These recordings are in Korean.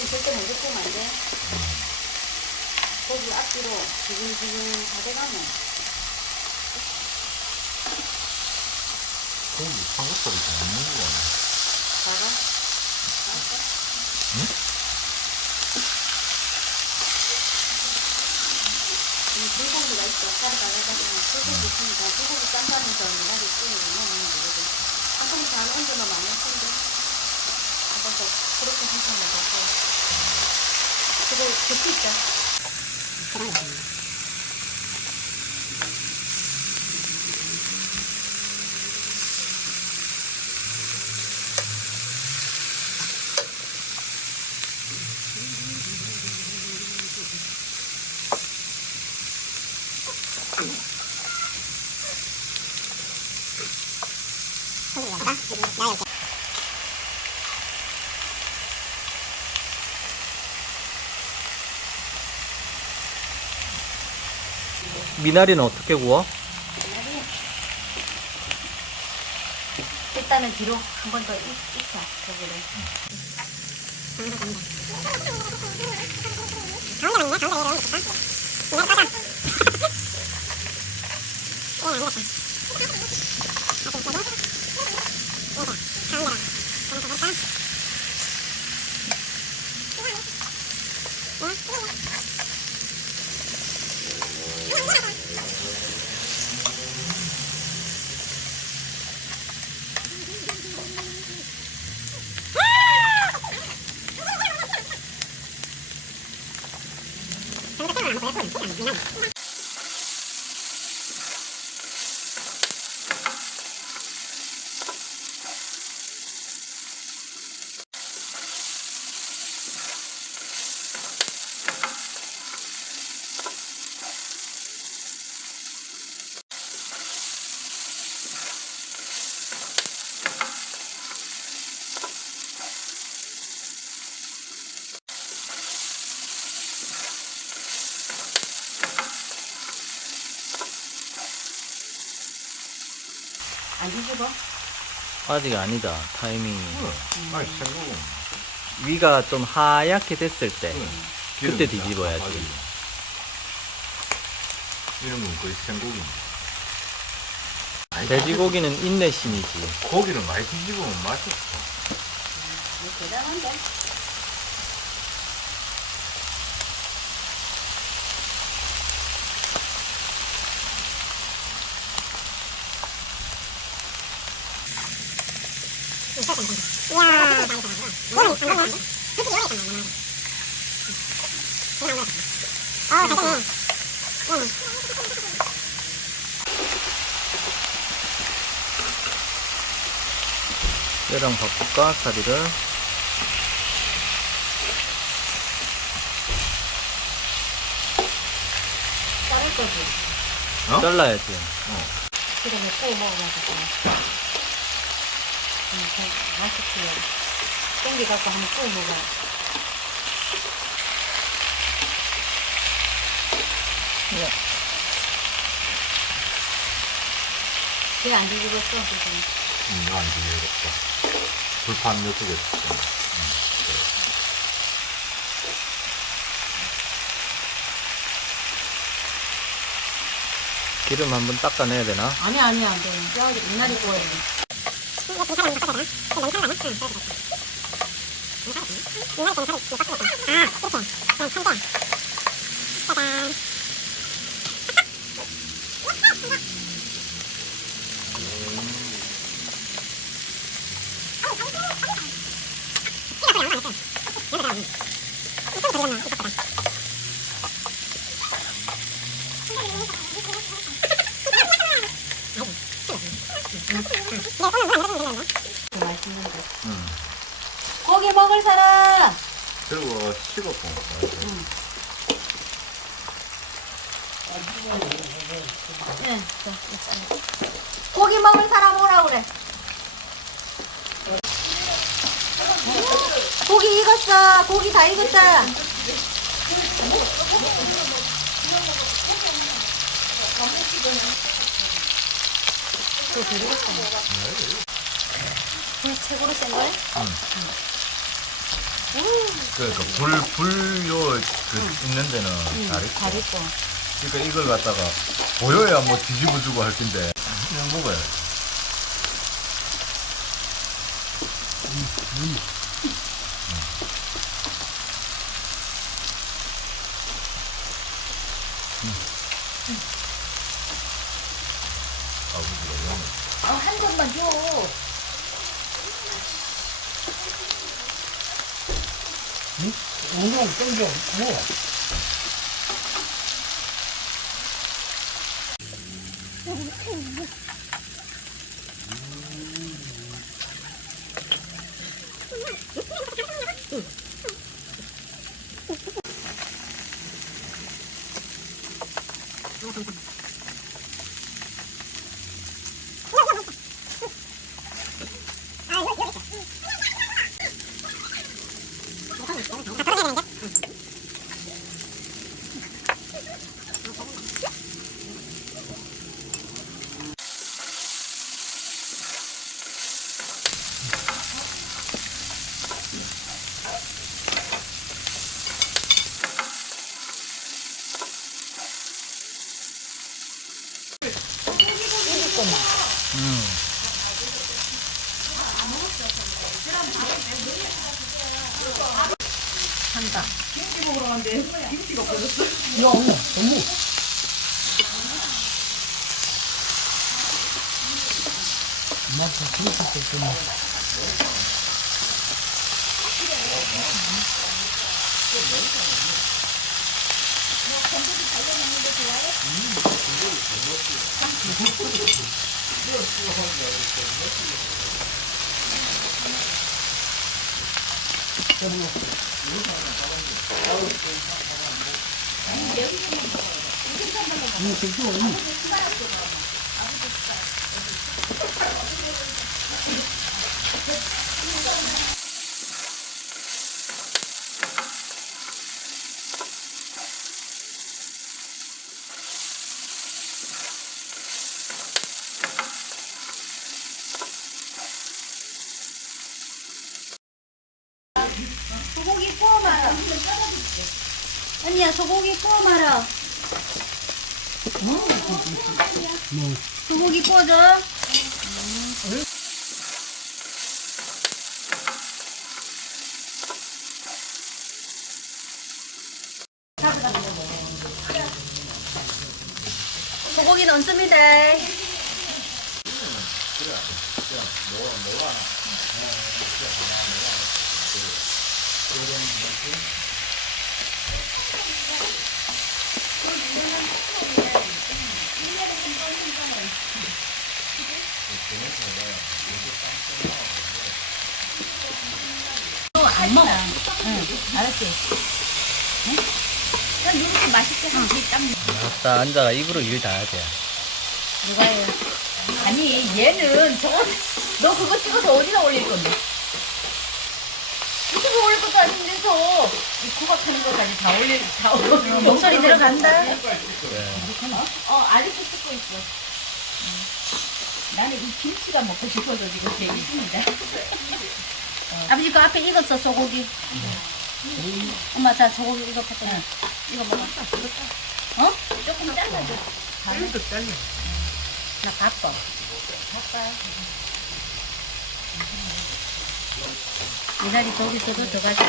고기는 절대 못 굽으면 안 돼. 고기 앞뒤로 지금 다 돼가면. 고기 삼겹살이 좀 먹는 거 아니야? 봐봐. 알았어? 응? 불고기가 있어. 살이 달라가지고 불고기 있으니까 불고기 짠다면서 미나리 뿌리고 넣으면 되거든. 한번 잘 얹으면 많을 텐데. 한번 더 그렇게 한번 넣어볼게. 그리고 덮고 있자. 미나리는 어떻게 구워? 미나리. 일단은 뒤로 한 번 더 익혀. 고기를. 안 뒤집어? 아직 아니다. 타이밍이. 아니 생고기. 위가 좀 하얗게 됐을 때 그때 뒤집어야지. 이런 건 거의 생고기인데. 돼지고기는 인내심이지. 고기를 많이 뒤집으면 맛있어. 대단한데? 뼈랑 바꿀까? 다리를. 자를 거지. 어? 잘라야지. 기름에 구워 먹어가지고. 맛있게 땡겨갖고 한번 구워 먹어. 걔안 뒤집었어, 지금. 안 뒤집었다. 불판 이쪽에 있어. 기름 한번 닦아내야 되나? 아니, 안 돼. 뼈 옛날에 구워야 돼. 맛있는데. 고기 먹을 사람! 그리고 식어본 거. 네, 고기 먹을 사람 오라 그래. 고기 익었어. 고기 다 익었다. 그거 드리겠어. 최고로 센 거야? 응. 그러니까 불요 있는 데는 잘 있고. 잘 있고. 그러니까 이걸 갖다가 보여야 뭐 뒤집어주고 할 텐데 그냥 먹어야 돼. 아버지가 이러면 한 번만 줘. 오늘 땡겨 뭐 한다. 맛도 그렇게 때문에 소고기 구워 말아. 언니야, 소고기 구워 말아. 소고기 구워줘. 소고기는 얹습니다. 안 먹어. 응, 알았지? 응? 그냥 이렇게 맛있게 한끼 딱. 아따 앉아가 입으로 일 다 하지. 누가요? 아니 얘는 저거 너 그거 찍어서 어디다 올릴 건데? 유튜브 올릴 것도 아닌데서 이 구박하는 거까지 다 올려. 목소리 들어간다. 아직도 찍고 있어. 나는 이 김치가 먹고 싶어서 지금 얘기입니다. 아버지 그 앞에 익었어 소고기. 엄마 자 소고기 이거 갖다 놔. 이거 먹어. 어? 조금 잘라줘. 이것도 잘려 나 바빠. 이날이 저기서도 더 가자.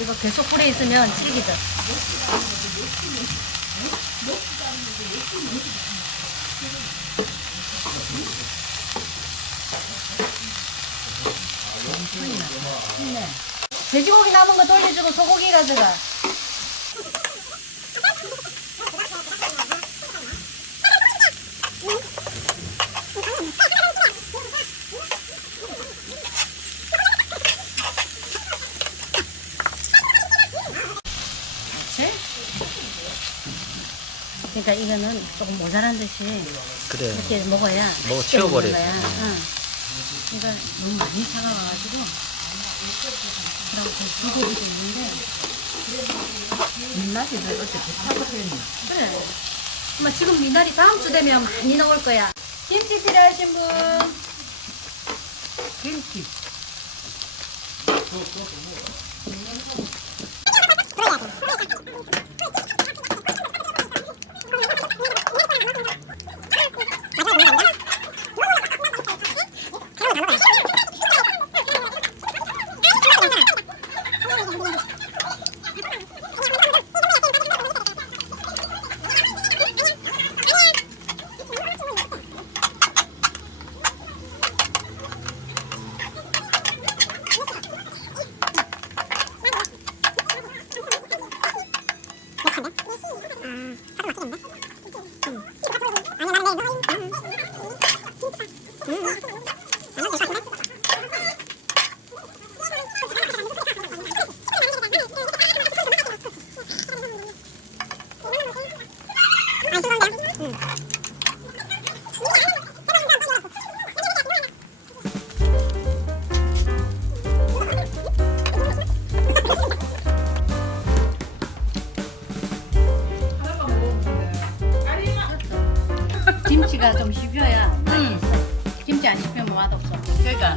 이거 계속 불에 있으면 질기죠. 돼지고기 남은 거 돌려주고 소고기 가져가. 그러니까 이거는 조금 모자란 듯이 그래. 이렇게 먹어야 먹어 쉽게 치워버려야지. 먹는 거야. 응. 그러니까 너무 많이 차가워가지고 그리고 불고기도 있는데 민낯이 왜 어째 배타고 했나? 그래. 엄마 지금 미나리 다음 주 되면 많이 나올 거야. 김치 필요하신 분? 김치. 김치가 좀 씹혀야 맛있어. 김치 안 씹히면 맛없어. 그러니까